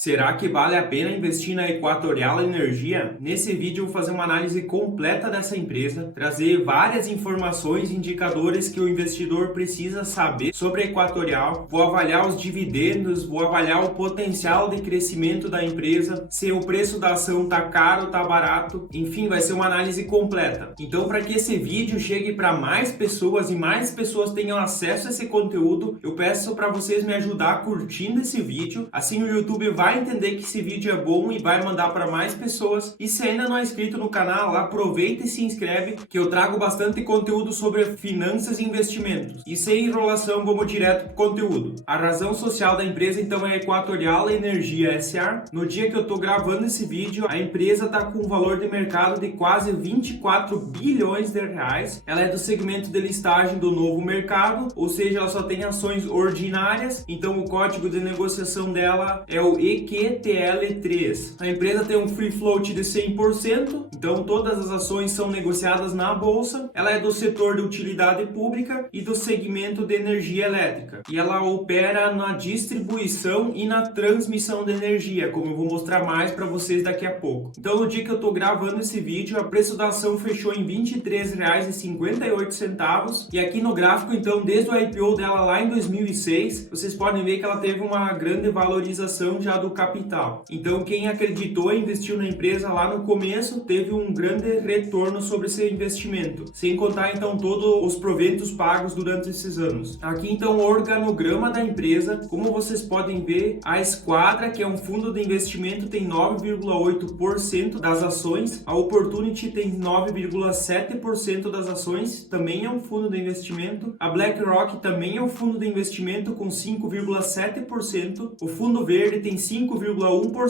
Será que vale a pena investir na Equatorial Energia? Nesse vídeo eu vou fazer uma análise completa dessa empresa, trazer várias informações e indicadores que o investidor precisa saber sobre a Equatorial, vou avaliar os dividendos, vou avaliar o potencial de crescimento da empresa, se o preço da ação está caro ou está barato, enfim, vai ser uma análise completa. Então, para que esse vídeo chegue para mais pessoas e mais pessoas tenham acesso a esse conteúdo, eu peço para vocês me ajudar curtindo esse vídeo, assim o YouTube vai entender que esse vídeo é bom e vai mandar para mais pessoas. E se ainda não é inscrito no canal, aproveita e se inscreve, que eu trago bastante conteúdo sobre finanças e investimentos. E sem enrolação, vamos direto pro conteúdo. A razão social da empresa então é a Equatorial Energia S.A. No dia que eu tô gravando esse vídeo, a empresa tá com um valor de mercado de quase 24 bilhões de reais. Ela é do segmento de listagem do novo mercado, ou seja, ela só tem ações ordinárias, então o código de negociação dela é o EQTL3. A empresa tem um free float de 100%, então todas as ações são negociadas na bolsa. Ela é do setor de utilidade pública e do segmento de energia elétrica. E ela opera na distribuição e na transmissão de energia, como eu vou mostrar mais para vocês daqui a pouco. Então no dia que eu estou gravando esse vídeo, o preço da ação fechou em R$ 23,58. E aqui no gráfico, então, desde o IPO dela lá em 2006, vocês podem ver que ela teve uma grande valorização já do capital. Então quem acreditou e investiu na empresa lá no começo teve um grande retorno sobre esse investimento, sem contar então todos os proventos pagos durante esses anos. Aqui então o organograma da empresa, como vocês podem ver, a Esquadra, que é um fundo de investimento, tem 9,8% das ações, a Opportunity tem 9,7% das ações, também é um fundo de investimento, a BlackRock também é um fundo de investimento com 5,7%, o Fundo Verde tem 5,1%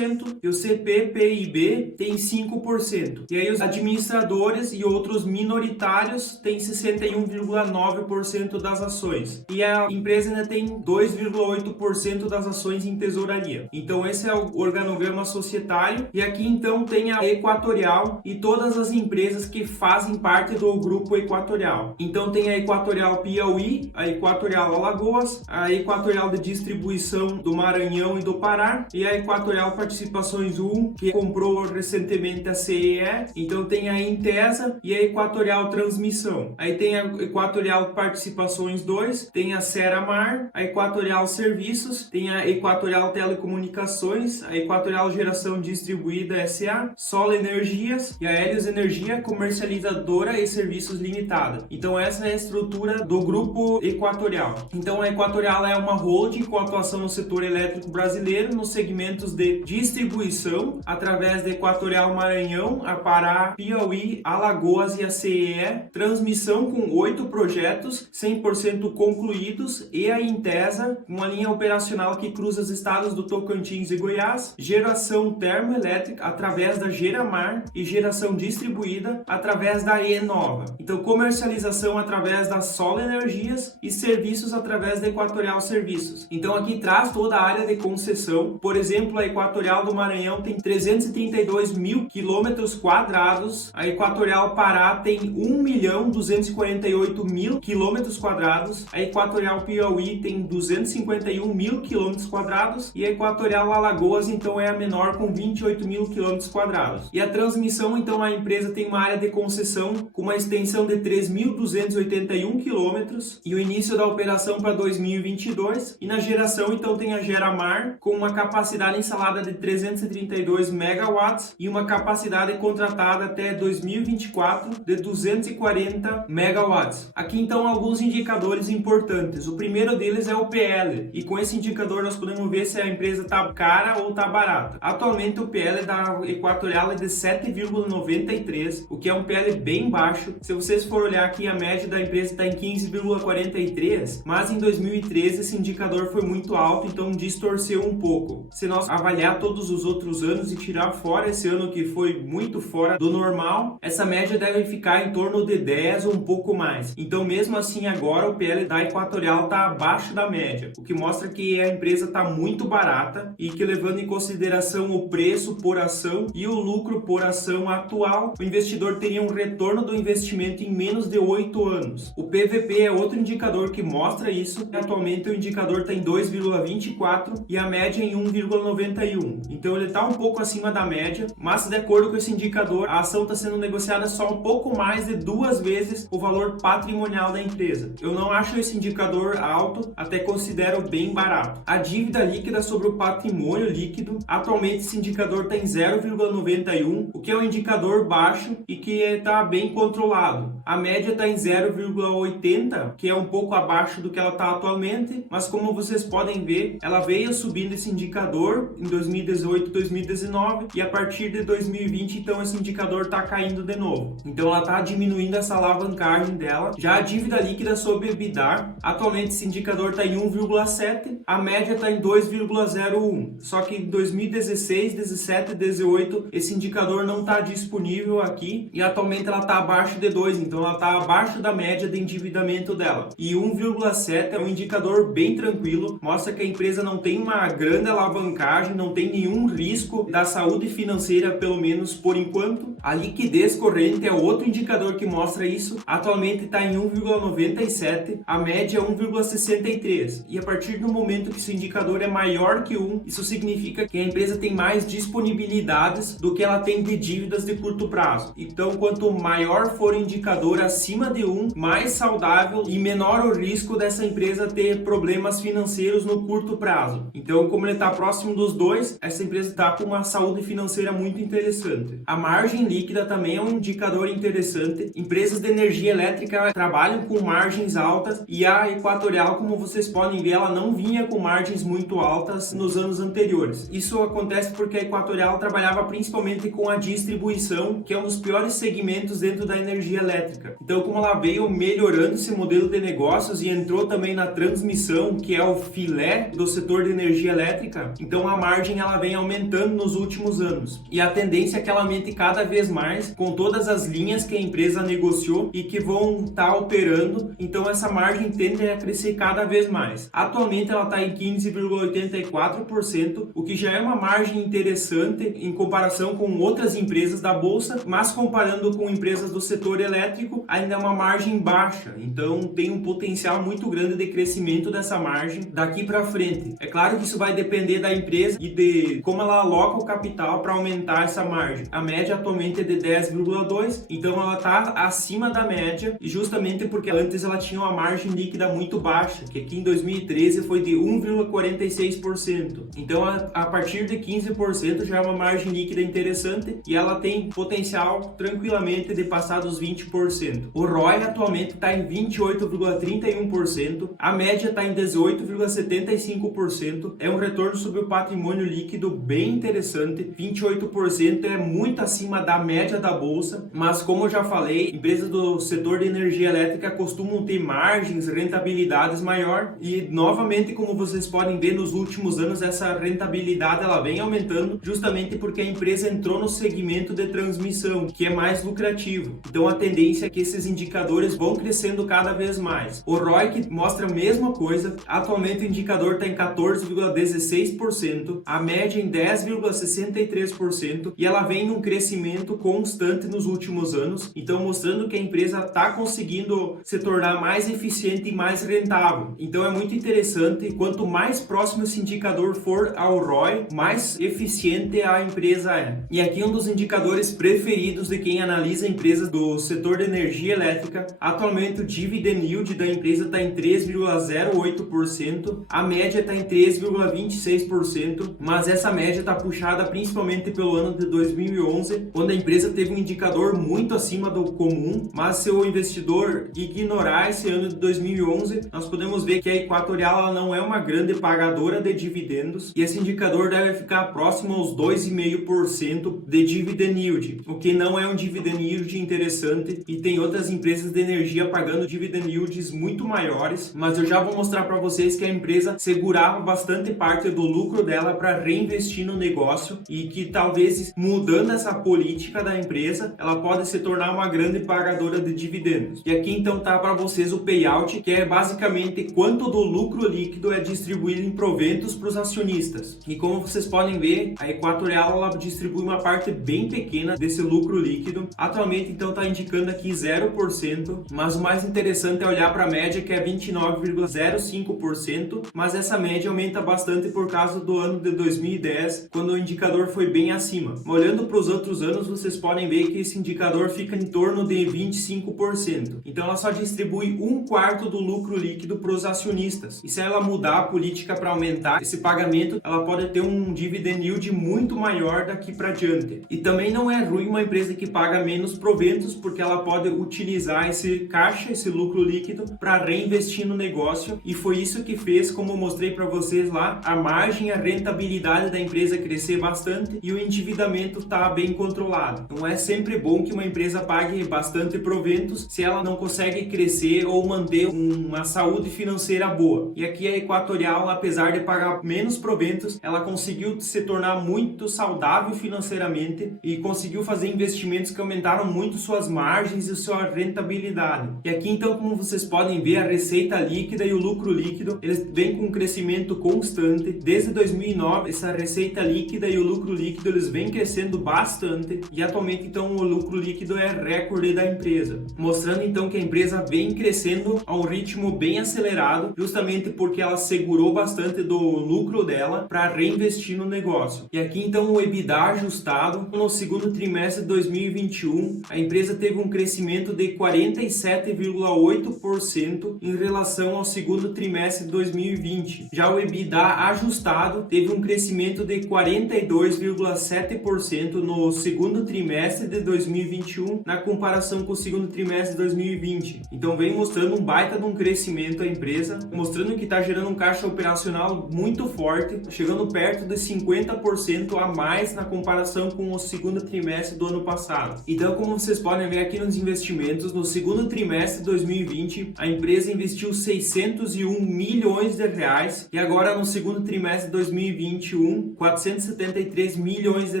e o CPPIB tem 5%. E aí os administradores e outros minoritários têm 61,9% das ações. E a empresa ainda tem 2,8% das ações em tesouraria. Então esse é o organograma societário. E aqui então tem a Equatorial e todas as empresas que fazem parte do grupo Equatorial. Então tem a Equatorial Piauí, a Equatorial Alagoas, a Equatorial de Distribuição do Maranhão e do Pará e a Equatorial Participações 1, que comprou recentemente a CEE. Então tem a Intesa e a Equatorial Transmissão. Aí tem a Equatorial Participações 2, tem a Seramar, a Equatorial Serviços, tem a Equatorial Telecomunicações, a Equatorial Geração Distribuída S.A., Sol Energias e a Helios Energia Comercializadora e Serviços Limitada. Então essa é a estrutura do grupo Equatorial. Então a Equatorial é uma holding com atuação no setor elétrico brasileiro, nos segmentos de distribuição, através da Equatorial Maranhão, a Pará, Piauí, Alagoas e a CEE, transmissão com 8 projetos, 100% concluídos, e a Intesa, uma linha operacional que cruza os estados do Tocantins e Goiás, geração termoelétrica através da Geramar e geração distribuída através da Enova. Então comercialização através da Sol Energias e serviços através da Equatorial Serviços. Então aqui traz toda a área de concessão. Por exemplo, a Equatorial do Maranhão tem 332 mil quilômetros quadrados, a Equatorial Pará tem 1.248.000 quilômetros quadrados, a Equatorial Piauí tem 251 mil quilômetros quadrados e a Equatorial Alagoas então é a menor com 28 mil quilômetros quadrados. E a transmissão, então, a empresa tem uma área de concessão com uma extensão de 3.281 quilômetros e o início da operação para 2022. E na geração, então, tem a Geramar com uma capacidade instalada de 332 megawatts e uma capacidade contratada até 2024 de 240 megawatts. Aqui então alguns indicadores importantes. O primeiro deles é o PL, e com esse indicador nós podemos ver se a empresa está cara ou está barata. Atualmente o PL da Equatorial é de 7,93, o que é um PL bem baixo. Se vocês for olhar aqui, a média da empresa está em 15,43, mas em 2013 esse indicador foi muito alto, então distorceu um pouco. Se nós avaliar todos os outros anos e tirar fora esse ano que foi muito fora do normal, essa média deve ficar em torno de 10 ou um pouco mais. Então mesmo assim agora o PL da Equatorial está abaixo da média, o que mostra que a empresa está muito barata e que, levando em consideração o preço por ação e o lucro por ação atual, o investidor teria um retorno do investimento em menos de 8 anos. O PVP é outro indicador que mostra isso. Atualmente o indicador está em 2,24 e a média em 1,91. Então ele está um pouco acima da média, mas de acordo com esse indicador, a ação está sendo negociada só um pouco mais de 2 vezes o valor patrimonial da empresa. Eu não acho esse indicador alto, até considero bem barato. A dívida líquida sobre o patrimônio líquido, atualmente esse indicador está em 0,91, o que é um indicador baixo e que está bem controlado. A média está em 0,80, que é um pouco abaixo do que ela está atualmente, mas como vocês podem ver, ela veio subindo esse indicador em 2018, 2019 e a partir de 2020, então esse indicador está caindo de novo. Então ela está diminuindo essa alavancagem dela. Já a dívida líquida sobre EBITDA, atualmente esse indicador está em 1,7, a média está em 2,01. Só que em 2016, 17 e 18 esse indicador não está disponível aqui e atualmente ela está abaixo de 2, então ela está abaixo da média de endividamento dela. E 1,7 é um indicador bem tranquilo, mostra que a empresa não tem uma grande alavancagem, não tem nenhum risco da saúde financeira, pelo menos por enquanto. A liquidez corrente é outro indicador que mostra isso, atualmente está em 1,97, a média é 1,63. E a partir do momento que esse indicador é maior que 1, isso significa que a empresa tem mais disponibilidades do que ela tem de dívidas de curto prazo. Então, quanto maior for o indicador acima de 1, mais saudável e menor o risco dessa empresa ter problemas financeiros no curto prazo. Então, como ele está próximo dos 2, essa empresa está com uma saúde financeira muito interessante. A margem líquida também é um indicador interessante. Empresas de energia elétrica trabalham com margens altas e a Equatorial, como vocês podem ver, ela não vinha com margens muito altas nos anos anteriores. Isso acontece porque a Equatorial trabalhava principalmente com a distribuição, que é um dos piores segmentos dentro da energia elétrica. Então, como ela veio melhorando esse modelo de negócios e entrou também na transmissão, que é o filé do setor de energia elétrica, então a margem ela vem aumentando nos últimos anos. E a tendência é que ela aumente cada vez mais com todas as linhas que a empresa negociou e que vão estar operando, então essa margem tende a crescer cada vez mais. Atualmente ela está em 15,84%, o que já é uma margem interessante em comparação com outras empresas da bolsa, mas comparando com empresas do setor elétrico, ainda é uma margem baixa, então tem um potencial muito grande de crescimento dessa margem daqui para frente. É claro que isso vai depender da empresa e de como ela aloca o capital para aumentar essa margem. A média atualmente é de 10,2, então ela está acima da média e justamente porque antes ela tinha uma margem líquida muito baixa, que aqui em 2013 foi de 1,46%. Então a partir de 15% já é uma margem líquida interessante e ela tem potencial tranquilamente de passar dos 20%. O ROI atualmente está em 28,31%, a média está em 18,75%, é um retorno sobre o patrimônio líquido bem interessante, 28% é muito acima da média da bolsa, mas como eu já falei, empresas do setor de energia elétrica costumam ter margens, rentabilidades maior e novamente, como vocês podem ver, nos últimos anos essa rentabilidade ela vem aumentando justamente porque a empresa entrou no segmento de transmissão, que é mais lucrativo. Então a tendência é que esses indicadores vão crescendo cada vez mais. O ROIC mostra a mesma coisa, atualmente o indicador está em 14,16%, a média em 10,63% e ela vem num crescimento constante nos últimos anos, então mostrando que a empresa está conseguindo se tornar mais eficiente e mais rentável. Então é muito interessante, quanto mais próximo esse indicador for ao ROI, mais eficiente a empresa é. E aqui um dos indicadores preferidos de quem analisa empresas do setor de energia elétrica, atualmente o dividend yield da empresa está em 3,08%, a média está em 3,26%, mas essa média está puxada principalmente pelo ano de 2011, quando a empresa teve um indicador muito acima do comum, mas se o investidor ignorar esse ano de 2011, nós podemos ver que a Equatorial ela não é uma grande pagadora de dividendos e esse indicador deve ficar próximo aos 2,5% de dividend yield, o que não é um dividend yield interessante e tem outras empresas de energia pagando dividend yields muito maiores, mas eu já vou mostrar para vocês que a empresa segurava bastante parte do lucro dela para reinvestir no negócio e que talvez mudando essa política política da empresa, ela pode se tornar uma grande pagadora de dividendos. E aqui então tá para vocês o payout, que é basicamente quanto do lucro líquido é distribuído em proventos para os acionistas. E como vocês podem ver, a Equatorial ela distribui uma parte bem pequena desse lucro líquido. Atualmente então está indicando aqui 0%, mas o mais interessante é olhar para a média, que é 29,05%, mas essa média aumenta bastante por causa do ano de 2010, quando o indicador foi bem acima. Olhando para os outros anos, vocês podem ver que esse indicador fica em torno de 25%. Então ela só distribui 1/4 do lucro líquido para os acionistas. E se ela mudar a política para aumentar esse pagamento, ela pode ter um dividend yield muito maior daqui para diante. E também não é ruim uma empresa que paga menos proventos, porque ela pode utilizar esse caixa, esse lucro líquido, para reinvestir no negócio. E foi isso que fez, como eu mostrei para vocês lá, a margem, a rentabilidade da empresa crescer bastante e o endividamento está bem controlado. Não é sempre bom que uma empresa pague bastante proventos se ela não consegue crescer ou manter uma saúde financeira boa. E aqui a Equatorial, apesar de pagar menos proventos, ela conseguiu se tornar muito saudável financeiramente e conseguiu fazer investimentos que aumentaram muito suas margens e sua rentabilidade. E aqui então, como vocês podem ver, a receita líquida e o lucro líquido, eles vêm com um crescimento constante. Desde 2009, essa receita líquida e o lucro líquido, eles vêm crescendo bastante e atualmente então o lucro líquido é recorde da empresa, mostrando então que a empresa vem crescendo a um ritmo bem acelerado, justamente porque ela segurou bastante do lucro dela para reinvestir no negócio. E aqui então o EBITDA ajustado, no segundo trimestre de 2021, a empresa teve um crescimento de 47,8% em relação ao segundo trimestre de 2020. Já o EBITDA ajustado teve um crescimento de 42,7% no segundo trimestre de 2021 na comparação com o segundo trimestre de 2020. Então vem mostrando um baita de um crescimento a empresa, mostrando que está gerando um caixa operacional muito forte, chegando perto de 50% a mais na comparação com o segundo trimestre do ano passado. Então, como vocês podem ver aqui nos investimentos, no segundo trimestre de 2020, a empresa investiu 601 milhões de reais e agora no segundo trimestre de 2021, 473 milhões de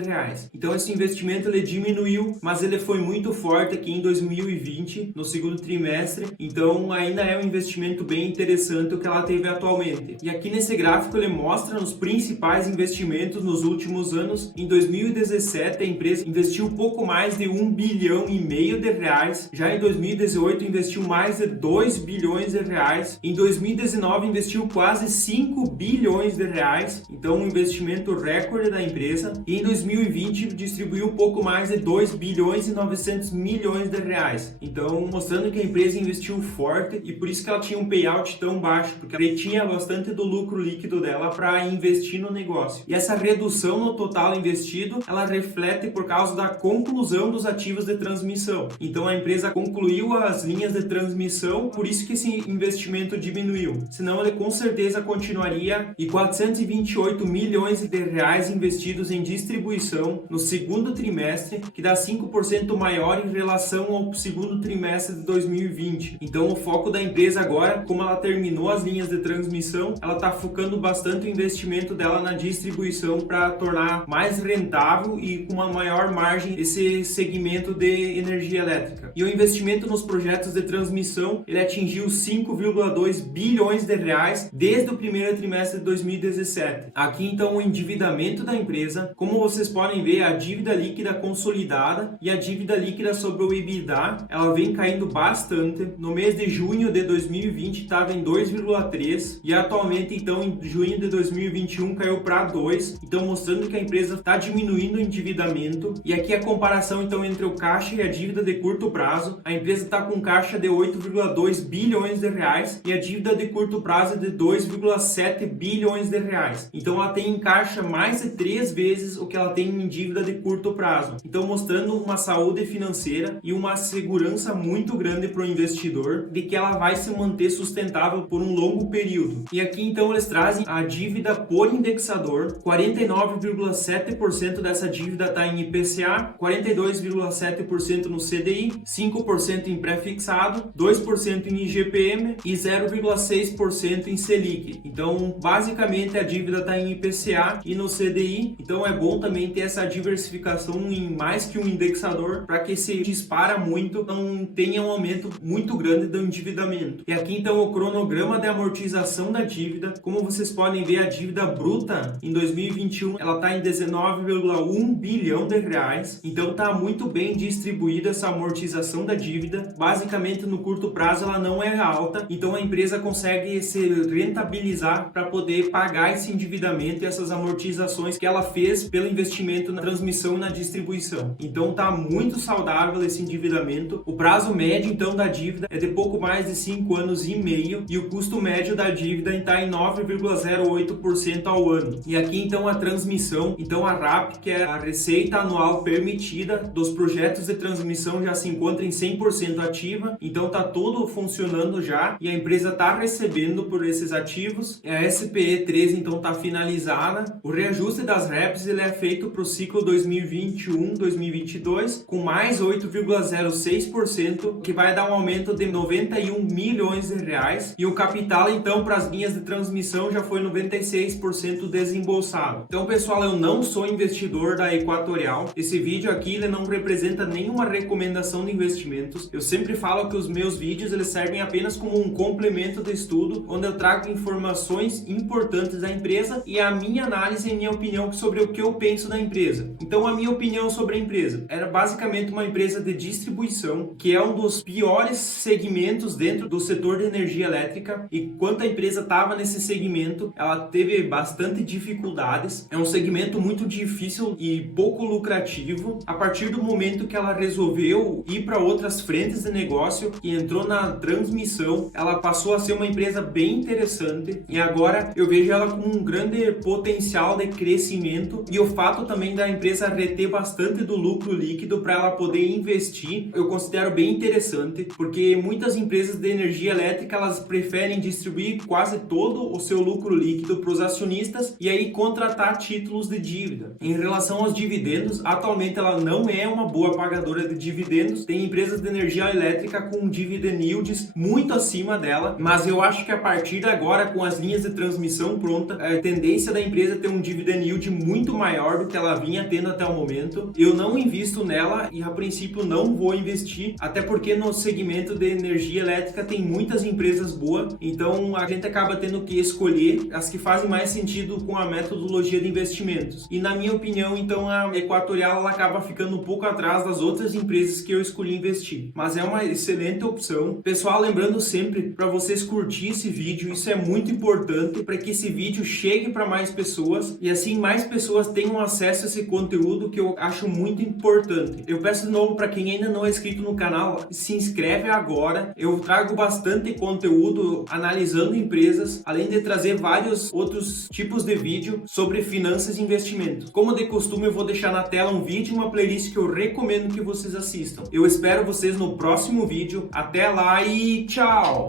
reais. Então esse investimento ele diminuiu, mas ele foi muito forte aqui em 2020, no segundo trimestre. Então ainda é um investimento bem interessante o que ela teve atualmente. E aqui nesse gráfico ele mostra os principais investimentos nos últimos anos. Em 2017 a empresa investiu pouco mais de 1,5 bilhão de reais. Já em 2018 investiu mais de 2 bilhões de reais. Em 2019 investiu quase 5 bilhões de reais. Então um investimento recorde da empresa. E em 2020 distribuiu pouco mais de 2 bilhões e 900 milhões de reais. Então mostrando que a empresa investiu forte e por isso que ela tinha um payout tão baixo, porque ela retinha bastante do lucro líquido dela para investir no negócio. E essa redução no total investido, ela reflete por causa da conclusão dos ativos de transmissão. Então a empresa concluiu as linhas de transmissão, por isso que esse investimento diminuiu. Senão ele com certeza continuaria. E 428 milhões de reais investidos em distribuição no segundo trimestre, que dá 5% maior em relação ao segundo trimestre de 2020. Então o foco da empresa agora, como ela terminou as linhas de transmissão, ela está focando bastante o investimento dela na distribuição para tornar mais rentável e com uma maior margem esse segmento de energia elétrica. E o investimento nos projetos de transmissão, ele atingiu 5,2 bilhões de reais desde o primeiro trimestre de 2017. Aqui então o endividamento da empresa, como vocês podem ver, a dívida líquida consolidada e a dívida líquida sobre o EBITDA, ela vem caindo bastante. No mês de junho de 2020 estava em 2,3 e atualmente então em junho de 2021 caiu para 2, então mostrando que a empresa está diminuindo o endividamento. E aqui a comparação então entre o caixa e a dívida de curto prazo, a empresa está com caixa de 8,2 bilhões de reais e a dívida de curto prazo de 2,7 bilhões de reais. Então ela tem em caixa mais de 3 vezes o que ela tem em dívida de curto prazo. Então mostrando uma saúde financeira e uma segurança muito grande para o investidor de que ela vai se manter sustentável por um longo período. E aqui então eles trazem a dívida por indexador, 49,7% dessa dívida está em IPCA, 42,7% no CDI, 5% em pré-fixado, 2% em IGPM e 0,6% em Selic. Então basicamente a dívida está em IPCA e no CDI, então é bom também ter essa diversificação em mais que um indexador para que se dispara muito, não tenha um aumento muito grande do endividamento. E aqui então o cronograma de amortização da dívida. Como vocês podem ver, a dívida bruta em 2021 ela está em 19,1 bilhão de reais. Então está muito bem distribuída essa amortização da dívida. Basicamente no curto prazo ela não é alta, então a empresa consegue se rentabilizar para poder pagar esse endividamento e essas amortizações que ela fez pelo investimento na transmissão e na distribuição. Então está muito saudável esse endividamento. O prazo médio então da dívida é de pouco mais de 5 anos e meio e o custo médio da dívida está em 9,08% ao ano. E aqui então a transmissão, então a RAP, que é a receita anual permitida dos projetos de transmissão, já se encontra em 100% ativa, então está tudo funcionando já e a empresa está recebendo por esses ativos. A SPE 13 então está finalizada. O reajuste das RAPs ele é feito para o ciclo 2021-2022 com mais 8,06%, que vai dar um aumento de 91 milhões de reais, e o capital então para as linhas de transmissão já foi 96% desembolsado. Então pessoal, eu não sou investidor da Equatorial, esse vídeo aqui ele não representa nenhuma recomendação de investimentos. Eu sempre falo que os meus vídeos eles servem apenas como um complemento de estudo, onde eu trago informações importantes da empresa e a minha análise e minha opinião sobre o que eu penso da empresa. Então a minha opinião sobre a empresa era basicamente uma empresa de distribuição, que é um dos piores segmentos dentro do setor de energia elétrica, e quando a empresa estava nesse segmento, ela teve bastante dificuldades. É um segmento muito difícil e pouco lucrativo. A partir do momento que ela resolveu ir para outras frentes de negócio e entrou na transmissão, ela passou a ser uma empresa bem interessante e agora eu vejo ela com um grande potencial de crescimento, e o fato também da empresa reter bastante do lucro líquido para ela poder investir, eu considero bem interessante, porque muitas empresas de energia elétrica elas preferem distribuir quase todo o seu lucro líquido para os acionistas e aí contratar títulos de dívida. Em relação aos dividendos, atualmente ela não é uma boa pagadora de dividendos. Tem empresas de energia elétrica com dividend yields muito acima dela, mas eu acho que a partir de agora, com as linhas de transmissão pronta, a tendência da empresa é ter um dividend yield muito maior do que ela vinha tendo até o momento. Eu não invisto nela e a princípio não vou investir, até porque no segmento de energia elétrica tem muitas empresas boas, então a gente acaba tendo que escolher as que fazem mais sentido com a metodologia de investimentos. E na minha opinião, então a Equatorial ela acaba ficando um pouco atrás das outras empresas que eu escolhi investir. Mas é uma excelente opção. Pessoal, lembrando sempre para vocês curtir esse vídeo, isso é muito importante para que esse vídeo chegue para mais pessoas e assim mais pessoas tenham acesso a esse conteúdo que eu acho muito importante. Eu peço de novo para quem ainda não é inscrito no canal, se inscreve agora. Eu trago bastante conteúdo analisando empresas, além de trazer vários outros tipos de vídeo sobre finanças e investimentos. Como de costume, eu vou deixar na tela um vídeo e uma playlist que eu recomendo que vocês assistam. Eu espero vocês no próximo vídeo. Até lá e tchau!